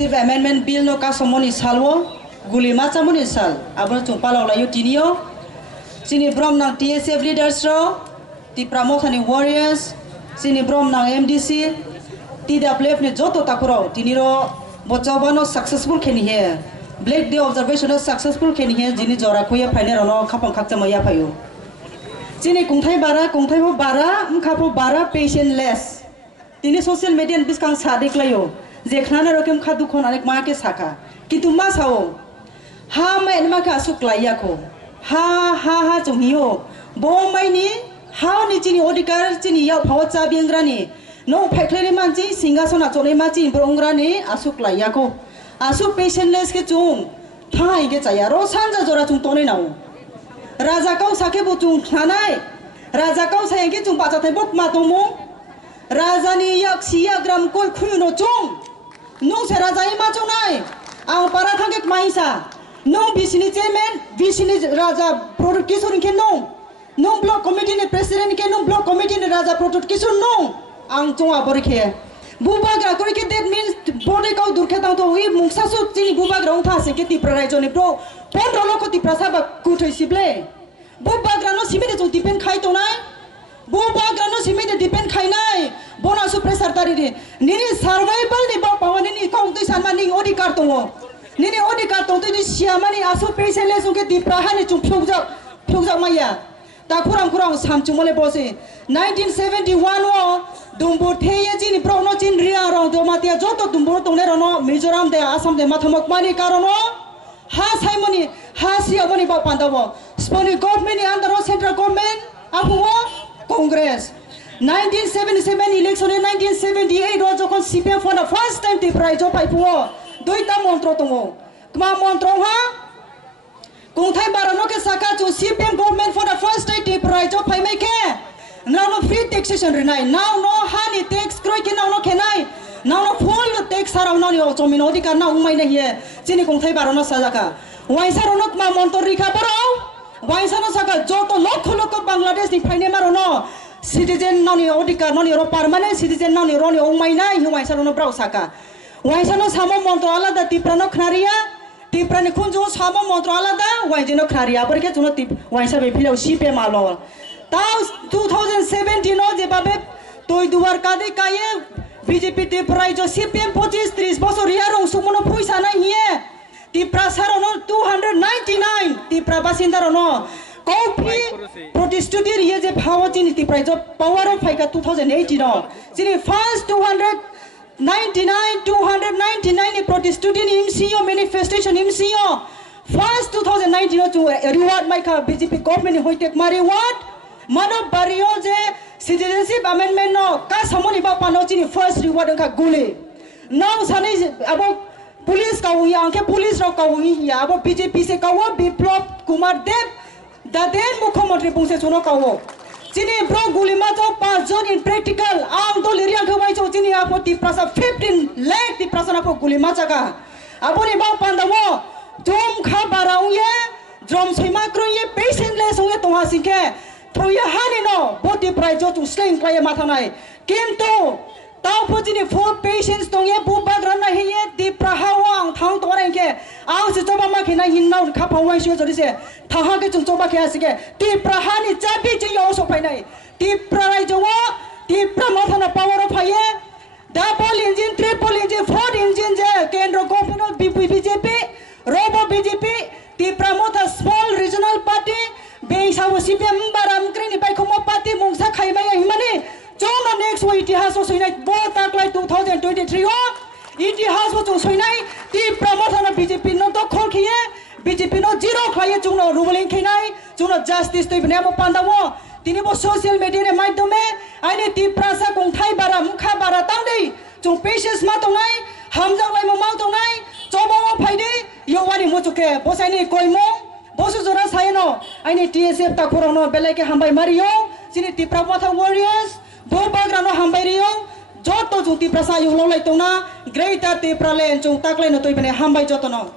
Amendment Bill no kasomoni salwo guli macamoni sal abon chumpalau layu tinio sini brom nang TSF leaders ro ti pramothani warriors sini brom nang MDC ti da plef ne joto takuro tiniro bochabano successful kheni he Black Day observation successful kheni he jini jora kuya phaine rono khapang khakchama ya phayo sini kungthai bo bara mkhapo bara patientless tini social media biskang sadik layo जेखनाने रकम खादु खोन अनेक माँ के साका कि तुम माँ Sao हाँ मैं इनमा का सुक्लाया को हाँ चुम्हियो बो मैं नी हाँ नीचे नी ओडिकार चीनी या भाव चाबी अंग्रानी नो फैक्ट्री मांची सिंगासोना चोले मांची ब्रोंग्रानी आसुक्लाया को आसु पेशेंटलेस के चुम था इके चाया रो सांजा जोरा चुम तोने नाओ राजा काउ साके बो चुम खानाय राजा काउ सायके चुम पाचाते बुक मातोमो राजानी yak siya gram koi khuyuno chung nung se raja ima chunai ang para thangek maisa nung bisini chairman bisini raja product kisur ke nung block committee ne president ke nung block committee ne raja product kisur nung ang chunga borikhe bubagra kori ke that means bode kau durkhe tang to wi mungsa su chini bubagra ong thase ke tipra rai joni bro pon rolo ko tipra sa ba kuthoi sible bubagra no simide chu depend khai to nai bubagra no simide depend khai nai bona suppressor tari nini survival ni ba pawani ni kong tu san mani odikar to nini odikar to tu siamani asu peisele suke diprahani chung phukja maya ta kurang samchu mole bose 1971 wo dumbo theya jini brono chin ria ro do matia joto dumbo tongne ro no mizoram de asam de mathamok mani karono ha saimoni ha siamani ba pandawo sponi government ni under central government apu congress 1977 election in 1978 was on CPM for the first time the prize of Paipuo doita montro tongo kma montro ha kungthai barano ke saka chu CPM government for the first time the prize of Pai make now no free taxation renai now no hani tax kroi ke now no kenai now no full tax sarau no ni chomin odikar na umai na ye chini kungthai barano sajaka waisa rono kma montro rikha barau waisa no saka joto lokho Bangladesh ni phaine marono citizen nani odikar nani ro permanent citizen nani ro ni ongmai nai huwai sarono brau saka waisano samo montro alada tiprano khnaria tiprani khunju samo montro alada waijeno khnaria porke juno tip waisa be philau sipe malo ta 2017 no je babe toi duar kade kaye BJP tiprai jo CPM 25-30 বছর ইয়ারং সুমনো পয়সা নাই হিয়ে tipra sarono 299 tipra basindarono Kopi protestudir ye je power jini ti price of power of faika 2018 no jini first 299 protestudir MCO manifestation MCO first 2019 to reward maika BJP government hoitek mari what mano bario je citizenship amendment no ka samoni ba pano jini first reward ka gule now sani abo police ka wi anke police ro ka wi ya abo BJP se ka wa Biplop Kumar Dev Daden Mukhamantri Pungse Sono Kawo Chini bro gulima jo 5 jon in practical am to liriang khawai jo chini apo ti prasa 15 lakh ti prasa apo gulima chaka aponi ba pandawo jom kha barau ye jom soima kro ye patientless hoye toha sikhe thoya hani no boti prai jo tu sling klaya mathanai kintu tau phojini for patients tongye bubagra na hiye di prahawang thang torengke ang se choba ma khina hinnau khapawai syo jori se thaha ke chung choba kya sige ti prahani chabi che yo so phainai ti prai jowa ti pramothana power of haye double engine triple engine four engine je kendra government BJP robo BJP ti pramotha small regional party beisawo CPM baram krini bai khomo party mungsa khaibai himani Chona next week itihas wo soinai bo taklai 2023 ho itihas wo soinai ti promothana BJP no to khol khiye BJP no zero khaye chungno ruling khinai chungno justice toi bne mo pandawo tini bo social media ne maidome aine ti prasa kongthai bara mukha bara tangdei chung patience ma tongai hamjang lai mo mau tongai chobo mo phaide yowani mo chuke bosaini koimo bosu jora saino aine TSF ta khorono beleke hambai mario sini ti pramotha warriors Bubagrano hambairiyo joto jung ti prasa yung lolai tona greater ti pralen jung taklai no toi bane hambai joto no